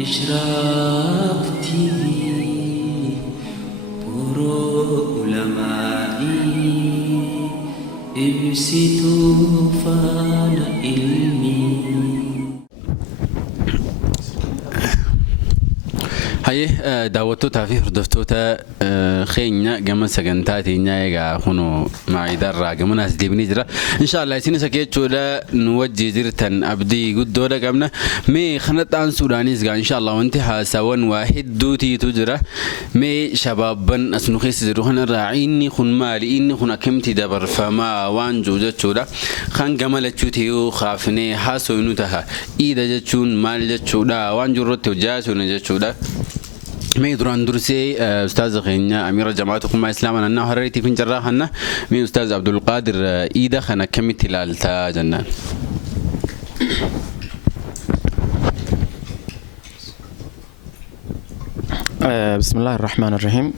إشراق تيفي برو علمائي إبسطوا فان علمي. هاي دعوتوتا في هردفتوتا خينيا جمع سجنتاتي نيجا هونو مع إدارة جمع ناس دي بنجرا إن شاء الله سيني سكيت شولا نوجه زرتن أبدي قد دولا جمنا مي خنت عن سودانيز إن شاء الله وانتها سوون واحد دوتي تجرا مي شبابن أسنخيس زروهن راعيني خن ماليني خن كمتي دبر فما وان جوجة شولا خان جمال تشوتيو خافني حاسو إنوتها إذا جتشون مال جتشولا وان جرت وجاس ونجتشولا مي دران درسي أستاذ خينيا أمير جماعتكم مع إسلام أنا هريتي في جراحنا مي أستاذ عبد القادر إيدا خنا كم تلال تا جنان. بسم الله الرحمن الرحيم.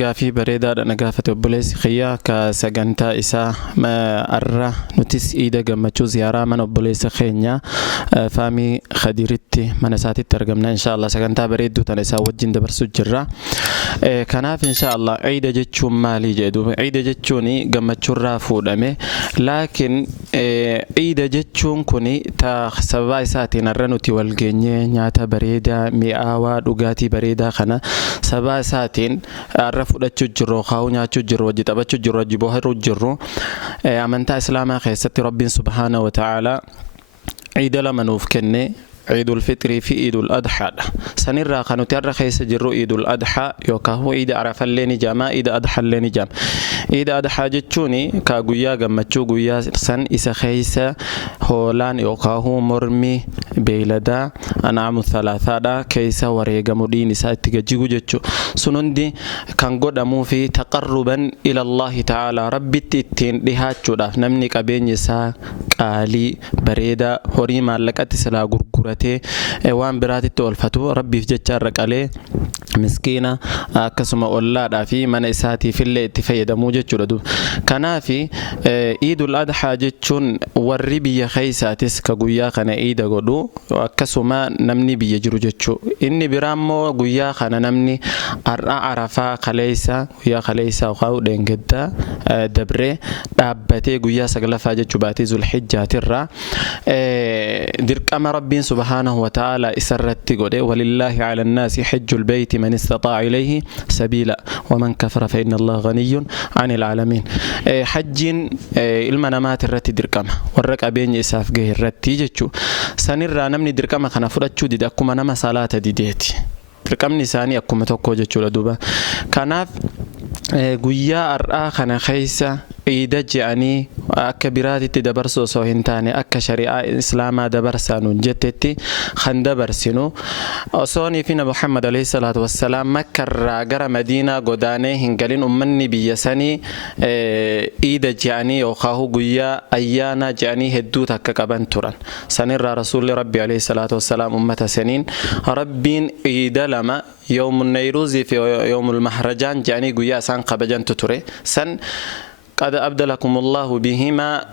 قافي بريدة أنا قافة بوليس خيا كسجنتا إسا ما أرى نوتيس إيدا جمعتو زيارة من بوليس خينيا فامي خديرتي من ساعتي ترجمنا إن شاء الله سجنتا بريدو تنسا وجين دبرسو جرا كناف إن شاء الله عيدا جتشو مالي جدو عيدا جتشوني جمعتو رافود أمي لكن عيدا جتشون كوني تا سبع ساعتين نرنوتي والجنيه نياتا بريدة مئاوا دوغاتي بريدة خنا سبع ساعتين الرفض تجرو خاونيا تجرو وجتبا تجرو جبوه رجرو أمانتا إسلاما خيستي رب سبحانه وتعالى عيد لما نوفكني عيد الفطر في عيد الأضحى سنرى خانو ترى خيس جرو عيد الأضحى يوكاهو عيد عرف اللين جاما عيد أضحى اللين جام عيد أضحى جتشوني كاغويا غمچو غويا سن إسا خيس هولان يوكاهو مرمي بيلدا أنعام الثلاثة دا كيسا وريغا مدين إسا اتجاجيغو جتشو سنندي كان قدمو في تقربا إلى الله تعالى ربي تتين لهاتشو دا نمني كبين يسا قالي بريدا هوريما لكت سلا غرغرة وان براتي تولفتو ربي في جتشارك عليه مسكينة كسما أولا في من إساتي في اللي تفيد موجة جلدو كان في عيد الأضحى جتشون والربي خيساتس كغويا خنا عيد غدو كسما نمني بيجرو جتشو إني برامو غويا خنا نمني عرفا خليسا غويا خليسا وخاو دنجدا دبره دابتي غويا سغلفا جتشو باتي ذو الحجة ترى دركم ربي سبحانه وتعالى إسرت قده ولله على الناس حج البيت من استطاع إليه سبيلا ومن كفر فإن الله غني عن العالمين حج المنامات الرتي دركم والرك بين إساف جه الرتي جتشو سنرى نمني دركم خنا فرتشو دي أكو منام صلاة ديتي دركم نساني أكو متوكو جتشو لدوبا كناف قويا أرآ خنا خيسة عيدا جاني أكبرات تدبرسو سوهنتاني أك شريعة إسلاما دبرسانو جتتي خندبرسينو أصوني فينا محمد عليه الصلاة والسلام مكر راجر مدينة قداني هنقلين أمني بيساني عيدا جاني وخاهو قويا أيانا جاني هدو تككبان توران سنر رسول ربي عليه الصلاة والسلام أمة سنين ربين عيدا لما يوم النيروز في يوم المهرجان جاني قويا سان قبجان تتوري سن قد أبدلكم الله بهما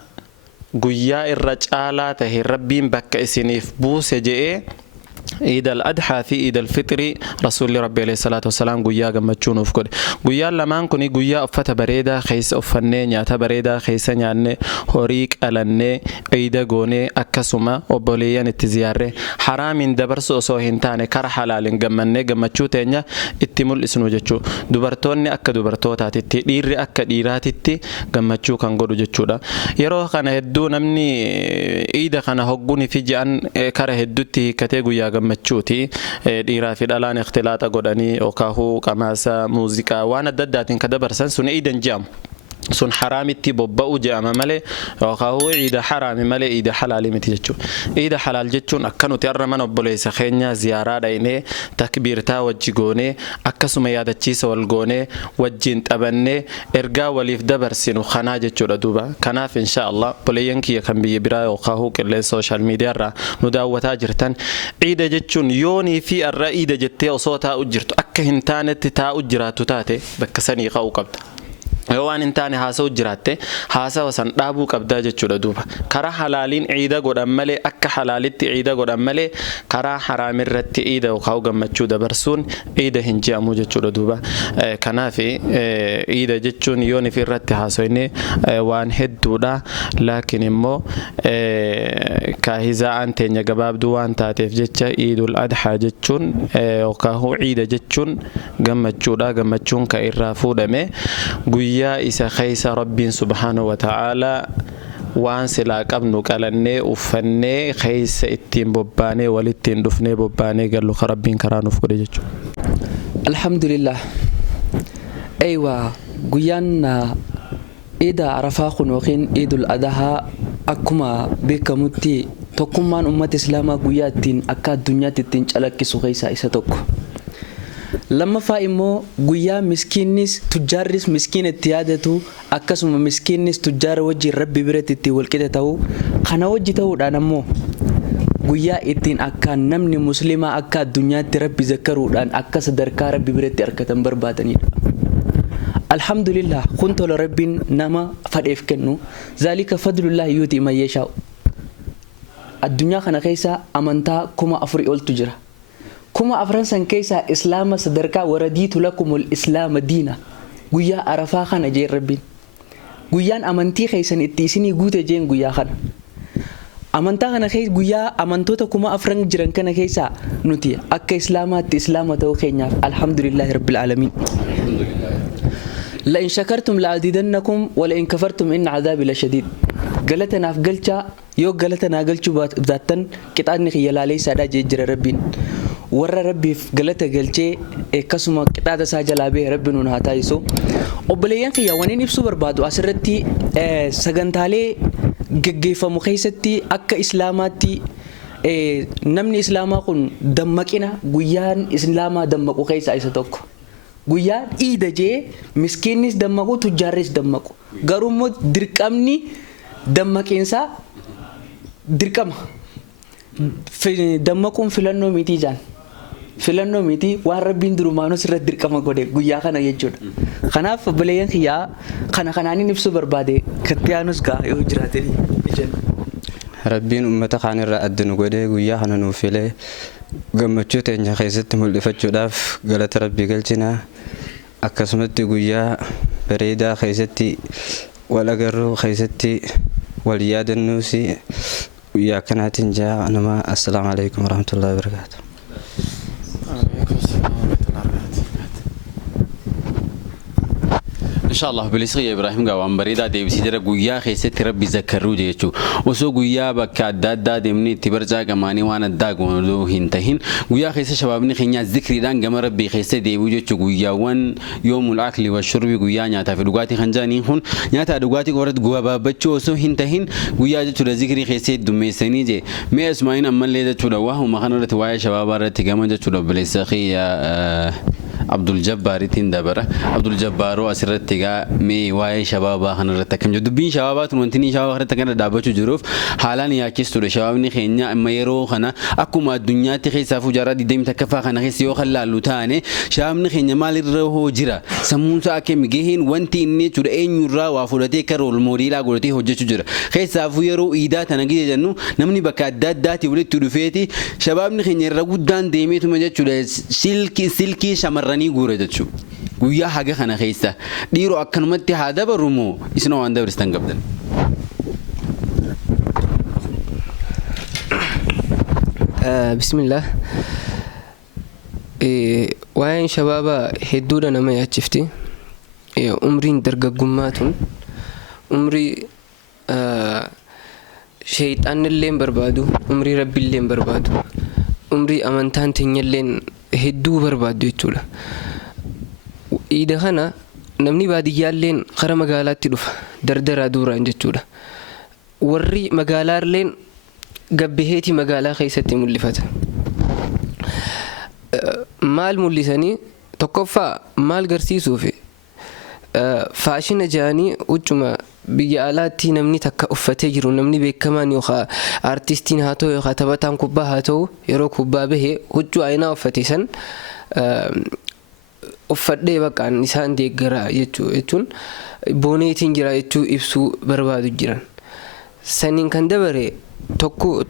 قويا الرجالة تهي ربين بك إسنيف بوس جئ عيد الأضحى في عيد الفطر رسول ربي عليه الصلاة والسلام قويا قمتشون وفقد قويا لما كوني قويا أفت بريدة خيس أفني نياتا بريدة خيس نياني هوريك ألني عيدا قوني أكسما وبوليا نتزياري حرام دبرس أصوهنتاني كار حلال قمني قمتشو تينيا اتمول اسنو جتشو دوبرتوني أكا دوبرتوتا تتي ديري أكا ديراتي قمتشو كان قدو جتشو دا يرو خانا هدو نمني عيدا خانا هقوني في جان كار هدوتي كتي قويا gammachuuti dhiiraa fi dhalaan ikhtilaata godhanii okaahuu qamaasa muuziqaa waan adda addaatiin ka dabarsan sun iidan jedhamu sun haraamitti bobba'u jedhama malee okaahuu iida haraami malee iida halaali miti jechuudha. Iida halaal jechuun akka nuti har'a mana obboleessa keenya ziyaaraa dhaynee takbiirtaa wajji goonee akkasuma yaadachiisa wal goonee wajjin taphannee ergaa waliif dabarsinu kanaa jechuudha duuba. Kanaaf insha Allah obboleeyyan kiyya kan biyya biraa okaahuu qilleensa sooshaal miidiyaa irraa nu daawwataa jirtan iida jechuun yoonii fi har'a iida jettee osoo taa'u jirtu akka hin taanetti taa'u jiraatu taate bakka sanii qa'uu qabda. yoo waan hin taane haasa'u jiraatte haasawa san dhaabuu qabdaa jechuudha duuba karaa halaaliin ciida godhan malee akka halaalitti ciida godhan malee karaa haraamirratti ciida yookaan gammachuu dabarsuun ciida hin je'amu jechuudha duuba kanaaf ciida jechuun yoo nifi irratti haasofne waan hedduudha laakiin immoo kaahizaan teenya gabaabduu waan taateef jecha ciidul adhaa jechuun yookaan ciida jechuun gammachuudha gammachuun ka irraa fuudhame guyyaa isa keessa rabbiin subhaanahu wa ta'ala waan silaa qabnu qalannee uffannee keessa ittiin bobbaanee walittiin dhufnee bobbaanee gallu ka rabbiin karaa nuuf godhe jechuudha. Alhamdulillah. Aywa guyyaan Eida Arafaa kun yookiin Eidul Adhaa akkuma beekamutti tokkummaan uummata Islaamaa guyyaa ittiin akka addunyaatti ittiin calaqqisu keessaa isa tokko. Lammaffaa immoo guyyaa miskiinnis tujjaarris miskiin itti yaadatu akkasuma miskiinnis tujjaara wajjin rabbi biratti itti walqixa ta'u kana wajji ta'uudhaan ammoo guyyaa ittiin akka namni muslimaa akka addunyaatti rabbi zakkaruudhaan akka sadarkaa rabbi biratti argatan barbaadanidha. Alhamdulillah kun tola rabbiin nama fadheef kennu zaalika fadlullah yuuti man yashaa. Addunyaa kana keessa amantaa 4,000 oltu jira. 4,000 san keessa islaama sadarkaa waradiitu lakumul islaama diina guyyaa Arafaa kana jeen rabbiin guyyaan amantii keessan itti isinii guute jeen guyyaa kana amantaa kana keessa guyyaa amantoota 4,000 jiran kana keessa nuti akka islaamaatti islaama ta'uu keenyaaf alhamdulillahi rabbil alamin la in shakartum la azidannakum wa la in kafartum inna adhabi lashadid galatanaaf galcha yoo galatana galchuu baattan qixaanni khiyalaaleysaadha jee jira rabbiin warra rabbiif galata galchee akkasuma qixaata isaa jalaa bee rabbiin nu haa taasisu obboleeyyan kiyya waniin ibsuu barbaadu asirratti sagantaalee gaggeeffamu keessatti akka islaamaatti namni islaamaa kun dammaqina guyyaan islaamaa dammaqu keessaa isa tokko guyyaan iida jee miskiinnis dammaqu tujjaarris dammaqu garuu dirqamni dammaqiinsaa dirqama dammaquun filannoo miti jaan filannoo miti waan rabbiin durumaanuu sirratti dirqama godhe guyyaa kana jechuudha. Kanaaf obboleeyyan kiyyaa kanaanin ibsuu barbaade kattiyaanus gaa yoo jiraatanii jenna. Rabbiin uummata kaanirraa adda nu godhee guyyaa kana nuuf filee gammachuu teenya keessatti mul'ifachuudhaaf galata rabbii galchinaa akkasumatti guyyaa bareedaa keessatti wal agarruu keessatti wal yaadannuusi guyyaa kanaatiin jaa nama assalaamu alaykum warahmatullahi wabarakatuh. إن شاء الله بالإسرائيل إبراهيم قام بريدة ديبسي جرا قويا خيست ربي ذكروا جيشو وسو قويا بكا دادا دمني تبرجا كماني وانا داق ونلو هنتهين قويا خيست شبابني خينيا ذكري دان قام ربي خيست ديبو جيشو قويا وان يوم الأكل والشرب قويا نياتا في لغاتي خنجاني هون نياتا لغاتي قرد قويا بابتشو وسو هنتهين قويا جيشو ذكري خيست دميساني جي مي اسمعين أمان ليدا تشو لواه ومخانو رتوايا شبابا رتقاما جيشو بالإسرائيل عبد الجبار تندبره عبد الجبار وأسرت تجا مي واي شبابا خنرت كم جد بين شبابات وانتني شباب خرت كنا دابتشو جروف حالاني ياكيس ترى شبابني خينيا أما يرو خنا أكو ما الدنيا تخي سافو جرا دي دم تكفى خنا خي سيو خلا لوتاني شبابني خينيا مال الرهو جرا سمون ساكم جهين وانتي إني ترى أين يرا وافولتي كرول موريلا قولتي هوجتشو جرا خي سافو يرو إيدا تناجي جنو نمني بكادات داتي ولد تلوفيتي شبابني خينيا رغودان ديمي تمجد ترى سلكي شمر راني غورة جتشو ويا حاجة خنا خيسة ديرو أكن متى هذا برمو إسنو عنده برستان قبضن بسم الله وين شبابا هدونا نما ياتشفتي عمرين درجة جماتون عمري شيطان اللين بربادو عمري ربي اللين بربادو عمري أمانتان تنيلين هدو بربادو يتولا إذا خنا نمني بعد يالين خرا مقالات تلوف دردرة دورة انجتولا وري مقالار لين قبهيتي مقالا خيستي ملفات مال ملساني تقفى مال قرسيسو في فاشين جاني وجما بيالاتي نمني تكا أفتجرو نمني بكمان يوخا أرتستين هاتو يوخا تبتان كوبا هاتو يرو كوبا به وجو عينا أفتيسن uffadhee bakkaan isaan deeggara jechuun booneetiin jira jechuu ibsuu barbaadu jiran. Saniin kan dabare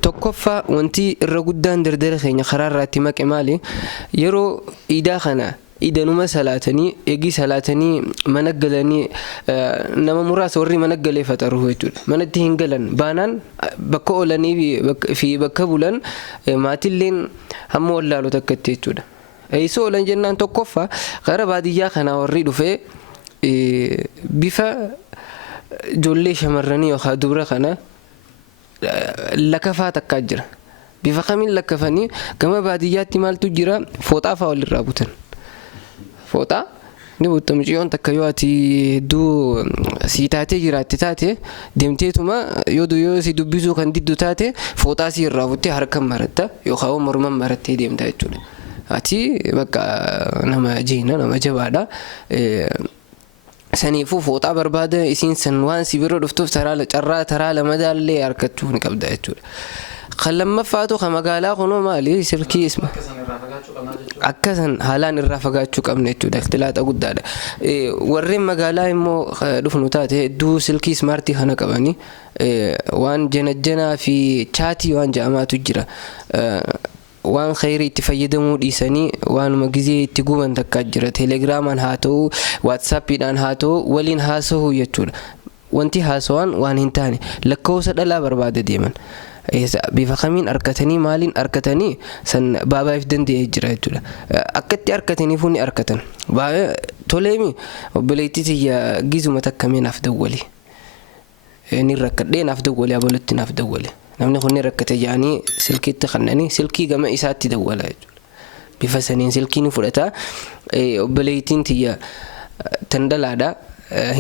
tokkoffaa wanti irra guddaan dardara keenya karaa irratti maqe maali yeroo iidaa kana idanuma salaatanii eegi salaatanii mana galanii nama muraasa warri mana galee fataru jechuudha. Manatti hin galan baanaan bakka oolanii fi bakka bulan maatilleen hamma wallaalu takkatti jechuudha. Eesoo oolan jennaan tokkoffaa gara baadiyyaa kana warri dhufee bifa ijoollee shamarranii yookaan dubara kana lakkafaa takkaa jira. Bifa kamiin lakkafanii gama baadiyyaatti maaltu jira fooxaa fa'aa walirraa butan. Fooxaa ni buttamu ciyoon takka yoo ati hedduu si taatee jiraatti taate deemteetuma yoo si dubbisuu kan diddu taate fooxaa si irraa buttee harkaan maratta yookaan morman marattee deemta jechuudha. Ati bakka nama jiina nama jabaadha. Saniifuu fooxaa barbaada isiin san waan si bira dhuftuuf taraa lama daallee harkachuu ni qabda jechuudha. Kan lammaffaatu kan magaalaa kunoo maali silkii isma akkasan haalaan irraa fagaachuu qabna jechuudha. Ikhtilaaxa guddaadha. Warreen magaalaa immoo dhufnu taate hedduu silkii ismaartii kana qabanii waan janajjanaa fi chaatii waan jedhamaatu jira. Waan khayrii itti fayyadamuu dhiisanii waanuma gizee itti guban takka jira. Teelegiraamaan haa ta'u waatsaappiidhaan haa ta'u waliin haasa'uu jechuudha. Wanti haasawaan waan hin taane lakkoofsa dhalaa barbaada deeman. Bifa kamiin arkatanii maaliin arkatanii san baabaaf danda'ee jira jechuudha. Akkatti arkataniif ni arkatan. Toleemi obboleettii gizuma takka meenaaf dawwali. Ni rakkadhee naaf dawwali abalutti naaf dawwali. Namni kun rakkate jaanii silkiitti kannanii silkii gama isaatti dawwala jechuudha. Bifa saniin silkiin fudhata obboleettiin tiyya tan dhalaadha.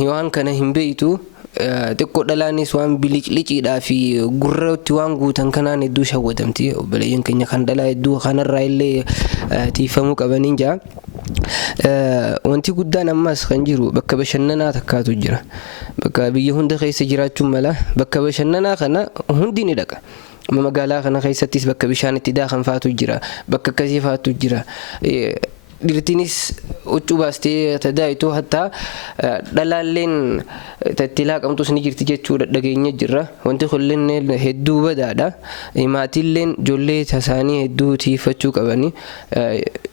Waan kana hin beeytu xiqqoo dhalaanis waan biliqliqiidhaa fi gurratti waan guutan kanaan hedduu shawwatamti. Obboleeyyan keenya kan dhalaa hedduu kanarraa illee tiifamuu qabaniin jaa. Wanti guddaan ammas kan jiru bakka bashannanaa takkaatu jira. Bakka biyya hunda keessa jiraachuun mala bakka bashannanaa kana hundi ni dhaqa. Magaalaa kana keessattis bakka bishaan itti daakan faatu jira. Bakka akkasii faatu jira. Dirtiinis huccuu baastee tadaayituu hatta dhalaalleen tattilaa qabtus ni jirti jechuudha dhageenya jirra. Wanti kulleen hedduu badaadha. Maatiilleen ijoollee isaanii hedduu tiifachuu qabani.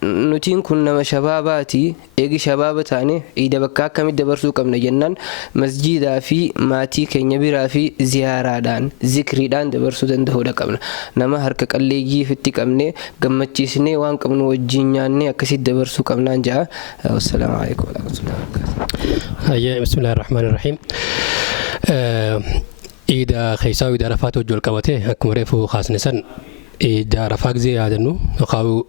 Nutiin kun nama shabaabaati. Eegi shabaaba taane iida bakka akkamitti dabarsuu qabna jennaan masjiidaa fi maatii keenya biraa fi ziyaaraadhaan zikriidhaan dabarsuu danda'uudha qabna. Nama harka qalleeyyii itti qabnee gammachiisnee waan qabnu wajjin nyaannee akkasitti dabarsuu qabnaan jaa. Wassalaamu alaikum warahmatullahi wabarakatuh. Bismillahir rahmanir rahim. Iida keessaa iida Arafaat wajjin wal qabate akkuma reefu kaasne san iida Arafaa gizee yaadannu yookaan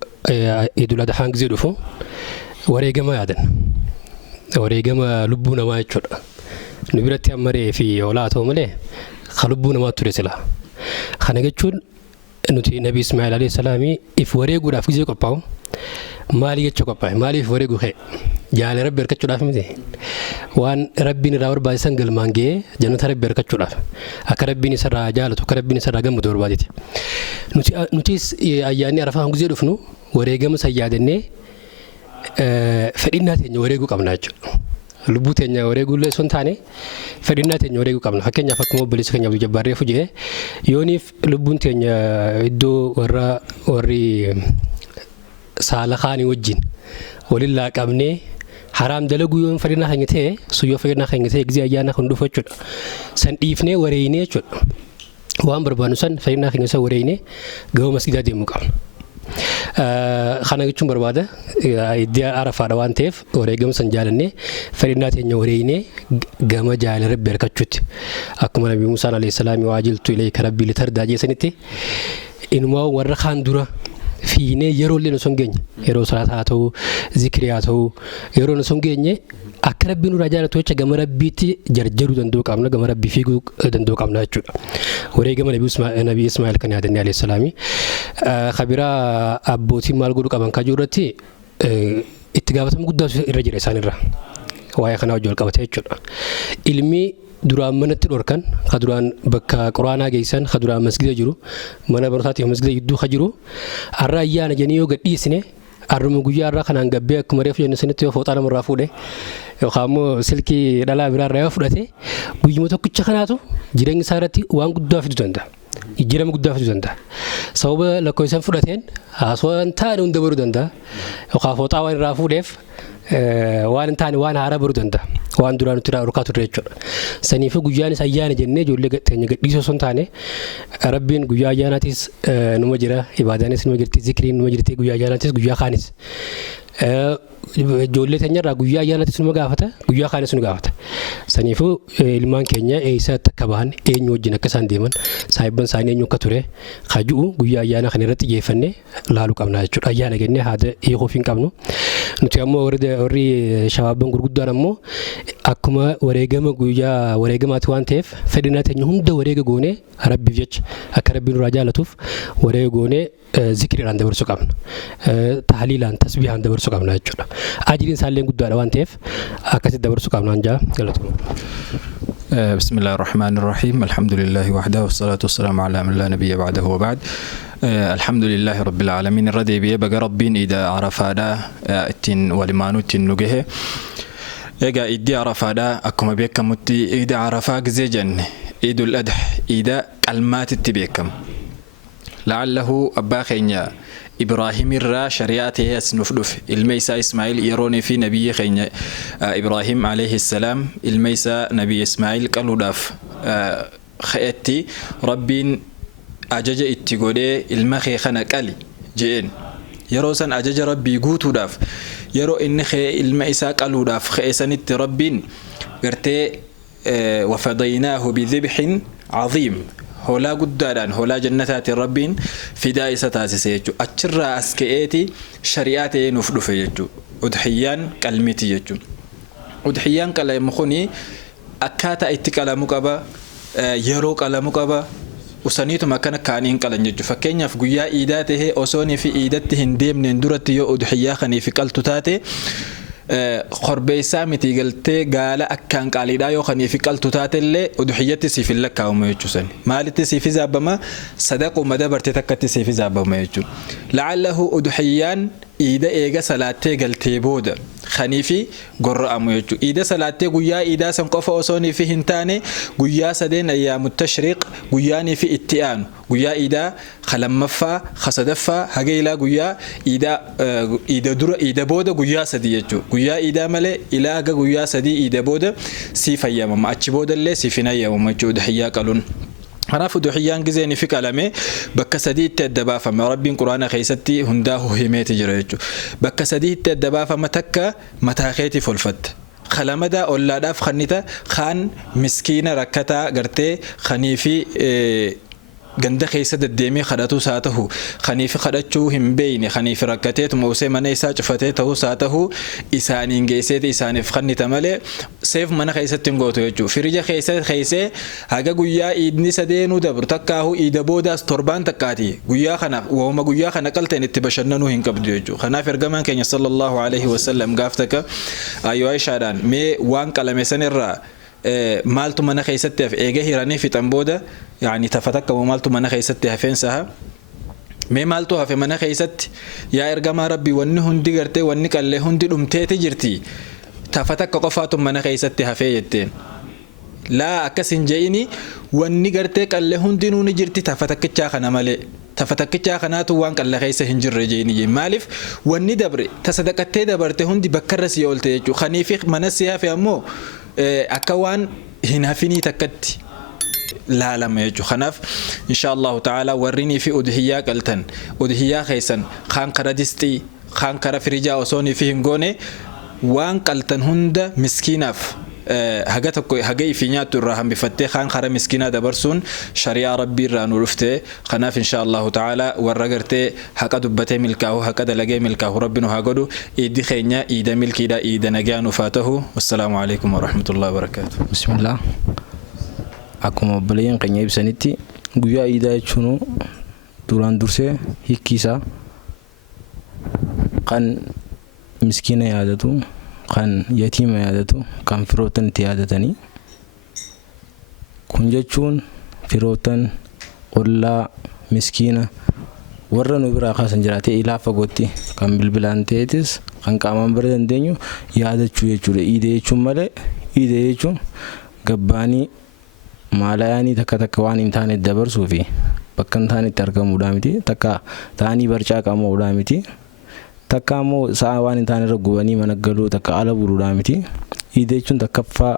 Iidul Adhaa gizee dhufu wareegama yaadan. Wareegama lubbuu namaa jechuudha. Nu biratti ammaree fi hoolaa ta'u malee kan lubbuu namaa ture sila. Kana jechuun nuti Nabi Ismaa'eel alayhi salaamii if wareeguudhaaf gizee qophaa'u. Maali jecha qophaa'e maaliif wareegu ka'e jaalee rabbi harkachuudhaaf miti waan rabbiin irraa barbaachisan galmaan ga'ee jannata rabbi harkachuudhaaf akka rabbiin isarraa jaalatu akka rabbiin isarraa gammadu barbaaditi. Nutis ayyaanni Arafaa gizee dhufnu wareegama san yaadannee fedhinnaa teenya wareeguu qabna jechuudha. Lubbuu teenya wareeguu illee osoo hin taane fedhinnaa teenya wareeguu qabna. Fakkeenyaaf akkuma obboleessa keenya Abduu Jabbaar reefu jedhee yooniif lubbuun teenya iddoo warri saala kaanii wajjin walillaa qabnee haraam dalaguu yoo fedhinnaa keenya ta'e suyyoo fedhinnaa keenya ta'e gizee ayyaana kan dhufu jechuudha. San dhiifnee wareeynee jechuudha. Waan barbaannu san fedhinnaa keenya san wareeynee gama masgidaa deemuu qabna. Kana jechuun barbaada iddoo Arafaadha waan ta'eef wareegama san jaalannee fedhinnaa teenya wareeynee gama jaalala rabbi harkachuutti akkuma Nabi Muusaan alayhi salaam waajiltu ilayka rabbii litardaa jeesanitti inumaa warra kaan dura fiinee yeroo illee osoo hin geenye yeroo salaataa haa ta'u zikrii haa ta'u yeroo osoo hin geenye akka rabbiin nurraa jaalatu jecha gama rabbiitti jarjaruu danda'uu qabna gama rabbii fiiguu danda'uu qabna jechuudha. Wareegama Nabi Ismaa'eel kan yaadannee alayhi salaamii kabiraa abbootiin maal godhuu qaban kan jiru irratti itti gaafatama guddaatu irra jira isaanirra waa'ee kanaa wajjin wal qabate jechuudha. Ilmi duraan manatti dhorkan ka duraan bakka quraanaa geessan ka duraan masgida jiru mana barnootaatiif masgida gidduu ka jiru har'a ayyaana jennee yoo gadhiisne arruma guyyaa irraa kanaan gabbee akkuma reefu jennu sanitti yoo fooxaa namarraa fuudhe yookaan immoo silkii dhalaa biraarraa yoo fudhate guyyuma tokkicha kanaatu jireenya isaa irratti waan guddaa fiduu danda'a. Jijjiirama guddaa fiduu danda'a. Sababa lakkoofsan fudhateen haasawaan taane hunda baruu danda'a. Yookaan fooxaa waan irraa fuudheef waan hin taane waan haaraa baruu danda'a. Waan duraan nuti irraa dhorkaa turre jechuudha. Saniifuu guyyaanis ayyaana jennee ijoollee teenya gadhiisuu osoo hin taane Rabbiin guyyaa ayyaanaatis numa jira, ibaadaanis numa jirti, zikriin numa jirti, guyyaa ayyaanaatis guyyaa kaanis. Ijoollee teenyarraa guyyaa ayyaanaatis numa gaafata, guyyaa kaanis nu gaafata. Saniifuu ilmaan keenya eessatti akka bahan, eenyu wajjin akka isaan deeman, saahibban isaanii eenyu akka ture, kaju'u guyyaa ayyaana kana irratti xiyyeeffannee laaluu qabna jechuudha. Ayyaana jennee haada hiikuuf hin qabnu. Nuti ammoo warri shabaabban gurguddaan ammoo akkuma wareegama guyyaa wareegamaati waan ta'eef fedhina teenya hunda wareega goonee Rabbiif jecha akka Rabbiin nurraa jaalatuuf wareega goonee zikriidhaan dabarsuu qabna. Tahliilaan tasbiihaan dabarsuu qabna jechuudha. Ajiriin isaallee guddaadha waan ta'eef akkasitti dabarsuu qabna anjaa galatuma. بسم الله الرحمن الرحيم الحمد لله وحده والصلاة والسلام على من لا نبي بعده وبعد الحمد لله رب العالمين الردي بيه بقى ربين إذا عرفادا التين ولمانو التين نجيه إجا إدي عرفادا أكما بيكم متي إذا عرفاك زيجن عيد الأضحى إذا كلمات التبيكم لعله أباخينيا إبراهيم الرا شريعته سنفدف الميسا إسماعيل يروني في نبي خينيا إبراهيم عليه السلام الميسا نبي إسماعيل قالوا داف خيتي ربين أجج اتقولي المخي خنا كالي جين يروسن أجج ربي قوتو داف يرو إن خي الميسا قالوا داف خيسن ربين قرتي وفضيناه بذبح عظيم هولا قدادان هولا جنتات الربين فداء ستاسس يجو أتشرى أسكئتي شريعتي نفدف يجو أضحيان كلمتي يجو أضحيان كلمخوني أكاتا اتكالا مقابا يرو كالا مقابا وسنيتو مكان كانين كالا يجو فكينيا في قيا إيداته أصوني في إيداته هنديم نندرتي يو أضحيا خني في كالتوتاتي خربي سامتي قلتي قال أكان قالي دا يو خني في قلتوتات اللي أضحيتي سيف لك وما يجوسني مالتي سيف زابما صدق ومدبر تتكتي سيف زابما يجو لعله أضحيان إيدا إيجا صلاتي قلتي بودا خنيفي قرأ ميجو إيدا صلاتي قويا إيدا سنقف أصوني في هنتاني قويا سدين أيام التشريق قوياني في اتئان قويا إيدا خلمفا خصدفا هجيلا قويا إيدا درا إيدا بودا قويا سدي يجو قويا إيدا ملي إلاقا قويا سدي إيدا بودا سيف أيام ما أتش بودا اللي سيفنا أيام ما جو دحيا قالون أنا فدوحيان جزيني في كلامي بكسديد تدبا فما ربي قرآن خيستي هنداه هميت جريجو بكسديد تدبا فما تكا متاخيتي فلفت خلمدا أولا داف خنيتا خان مسكينة ركتا قرتي خنيفي ganda keessa deddeemee kadhatu saa ta'u khaniif kadhachuu hin beeyne khaniif rakkateetu moosee mana isaa cufatee ta'uu saa ta'u isaaniin geesseeti isaaniif khannita malee seef mana keessatti hin gootu jechuudha firija keessee haga guyyaa iidni sadeenuu dabru takkaahu iida boodaas torbaan takkaati guyyaa kanaaf wooma guyyaa kana qalteen itti bashannanuu hin qabdu jechuudha kanaaf ergamaan keenya sallallahu alaihi wasallam gaaftaka ayyoo aishaadhaan mee waan qalame sanirraa مالتو منا خيستي في إيجا هيراني في تنبودا يعني تفتك ومالتو منا خيستي فين سها مي مالتو في منا خيست يا إرجما ربي ونهن ديرتي ونك اللي هندي أمتي جرتي تفتك قفاتو منا خيستي فيتين لا أكسين جيني ونجرتي اللي هندي نونجرتي تفتك تشاخنا مالي تفتك تشاخناتو وانك اللي خيسه هنجر رجيني مالف وني دبري تصدقتي دبرتي هندي بكرسي قلتي جو خنيفي منسيها في أمو أكوان هنا فيني تكتي لا لما يجو خناف إن شاء الله تعالى وريني في أدهيا قلتن أدهيا خيسن خان كردستي خان كرفرجا وصوني فيهم قوني وان قلتن هند مسكيناف هجاي في نيات الرحم بفتح خان خرا مسكينة دبرسون شريعة ربي رانو رفته خناف إن شاء الله تعالى ورجرته هكذا بته ملكه هكذا لجي ملكه ربنا هاجدو إيدي خينيا إيدا ملكي دا إيدا نجانو فاته والسلام عليكم ورحمة الله وبركاته بسم الله أكم بلين قنيب سنتي جويا إيدا شنو دوران درسه هيكيسا كان مسكينة يادتو كان يتيم يادتو كان فروتن تيادتني كنجتشون فروتن ولا مسكينة warra nu biraa kaasan jiraatee ilaa fagootti kan bilbilaan ta'etis kan qaamaan bira dandeenyu yaadachuu jechuudha. Iidee jechuun malee iidee jechuun gabbaanii maalayaanii takka waan hin taane dabarsuu fi bakka hin taanetti argamuudhaa miti, takka ta'anii barcaa qamuudhaa miti, takka ammoo sa'a waan hin taane irra gubanii mana galuu takka ala buruudhaa miti. Iidee jechuun takkaffaa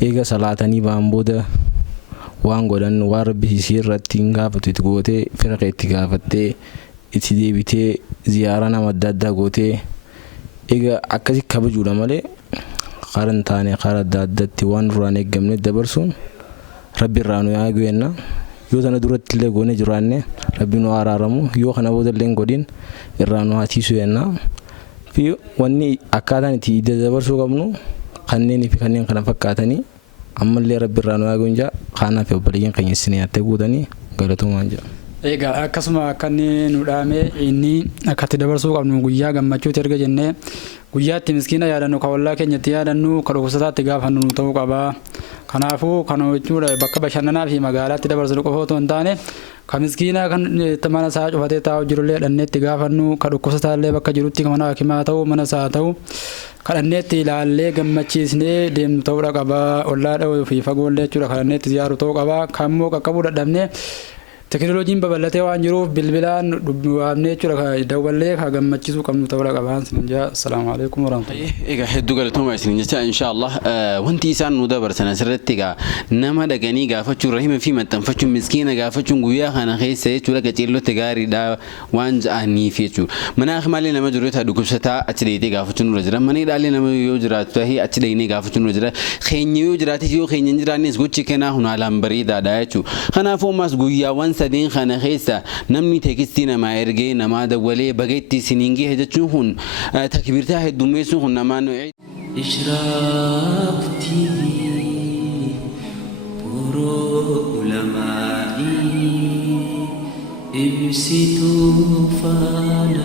eega salaatanii ba'an booda waan godhan waan rabbi isii irratti hin gaafatu itti gootee fira kee itti gaafattee itti deebitee ziyaaraa nama adda addaa gootee eega akkasi kabajuudha malee karaa hin taane karaa adda addaatti waan duraan eeggamne dabarsuun rabbi irraa nu yaa geenna. Yoo sana duratti illee goone jiraanne rabbi nu araaramu, yoo kana booda illee godhin irraa nu hatiisu jenna. Fi wanni akkaataan itti iidee dabarsuu qabnu kanneenii fi kanneen kana fakkaatanii ammallee rabbi irraa nu yaa goonjaa kanaaf obboleeyyan keenya isin yaattee guutanii galatumaan jira. Egaa akkasuma akka inni nu dhaame inni akkatti dabarsuu qabnu guyyaa gammachuutti erga jennee guyyaatti miskiina yaadannu ka wallaa keenyatti yaadannu ka dhukkubsataatti gaafannu nu ta'uu qaba. Kanaafuu kana jechuudha bakka bashannanaa fi magaalaatti dabarsinu qofa otoo hin taane ka miskiina kan mana isaa cufatee taa'u jirullee dhanneetti gaafannu ka dhukkubsataallee bakka jirutti mana hakimaa ta'u mana isaa ta'u kadhanneetti ilaallee gammachiisnee deemnu ta'uudha qaba. Ollaa dha'uu fi fagoollee jechuudha kadhanneetti ziyaaru ta'uu qaba. Kammoo qaqqabuu dadhabnee teknooloojiin babal'atee waan jiruuf bilbilaan waamnee jechuudha dawwallee ka gammachiisuu qabnu ta'uudha qaba. Assalaamu alaikum warahmatullahi. Egaa hedduu galatooma isin jecha inshaallah wanti isaan nu dabarsan asirratti egaa nama dhaqanii gaafachuun rahima fi maxxanfachuun miskiina gaafachuun guyyaa kana keessa jechuudha qaceellotti gaariidha waan ja'aniif jechuudha. Mana akmaalee nama jiru ta'e dhukkubsataa achi deetee gaafachuun irra jira. Mana hidhaallee nama yoo jiraatu ta'e achi deemnee gaafachuun irra jira. Keenya yoo jiraatis yoo keenya hin jiraannes gochi kennaa hunaalaan bareedaadha jechuudha. Kanaafuu ammas guyyaawwan sadeen kana keessa namni teekistii namaa ergee namaa dawwalee bageetti siniingee jechuun kun takbirtaa heddummeessuun kun namaan إشراق TV برو علمائي ابسطوا فانا